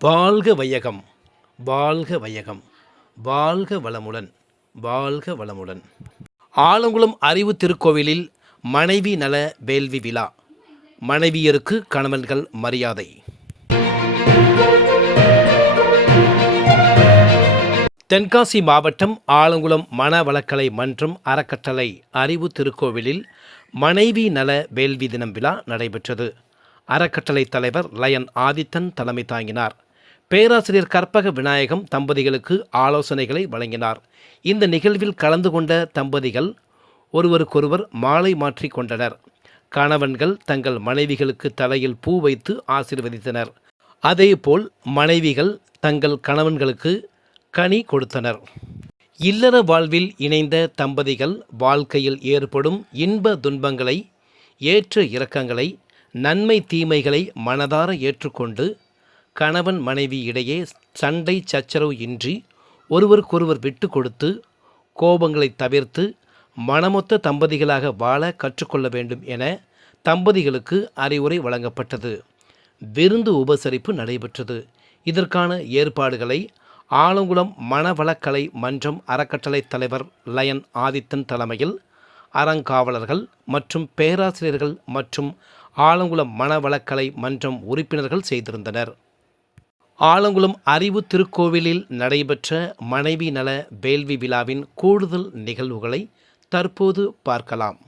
வாழ்க வையகம் வாழ்க வையகம் வாழ்க வளமுடன் வாழ்க வளமுடன். ஆலங்குளம் அறிவு திருக்கோவிலில் மனைவி நல வேள்வி விழா மனைவியருக்கு கணவன்கள் மரியாதை. தென்காசி மாவட்டம் ஆலங்குளம் மன வளக்கலை மன்றம் அறக்கட்டளை அறிவு திருக்கோவிலில் மனைவி நல வேள்வி தினம் விழா நடைபெற்றது. அறக்கட்டளை தலைவர் லயன் ஆதித்தன் தலைமை தாங்கினார். பேராசிரியர் கற்பக விநாயகம் தம்பதிகளுக்கு ஆலோசனைகளை வழங்கினார். இந்த நிகழ்வில் கலந்து கொண்ட தம்பதிகள் ஒருவருக்கொருவர் மாலை மாற்றி கொண்டனர். கணவன்கள் தங்கள் மனைவிகளுக்கு தலையில் பூ வைத்து ஆசீர்வதித்தனர். அதேபோல் மனைவிகள் தங்கள் கணவன்களுக்கு கனி கொடுத்தனர். இல்லற வாழ்வில் இணைந்த தம்பதிகள் வாழ்க்கையில் ஏற்படும் இன்ப துன்பங்களை ஏற்ற இறக்கங்களை நன்மை தீமைகளை மனதார ஏற்றுக்கொண்டு கணவன் மனைவி இடையே சண்டை சச்சரவு இன்றி ஒருவருக்கொருவர் விட்டு கொடுத்து கோபங்களை தவிர்த்து மனமொத்த தம்பதிகளாக வாழ கற்றுக்கொள்ள வேண்டும் என தம்பதிகளுக்கு அறிவுரை வழங்கப்பட்டது. விருந்து உபசரிப்பு நடைபெற்றது. இதற்கான ஏற்பாடுகளை ஆலங்குளம் மனவளக்கலை மன்றம் அறக்கட்டளை தலைவர் லயன் ஆதித்தன் தலைமையில் அறங்காவலர்கள் மற்றும் பேராசிரியர்கள் மற்றும் ஆலங்குளம் மனவளக்கலை மன்றம் உறுப்பினர்கள் செய்திருந்தனர். ஆலங்குளம் அறிவு திருக்கோவிலில் நடைபெற்ற மனைவி நல வேள்வி விழாவின் கூடுதல் நிகழ்வுகளை தற்போது பார்க்கலாம்.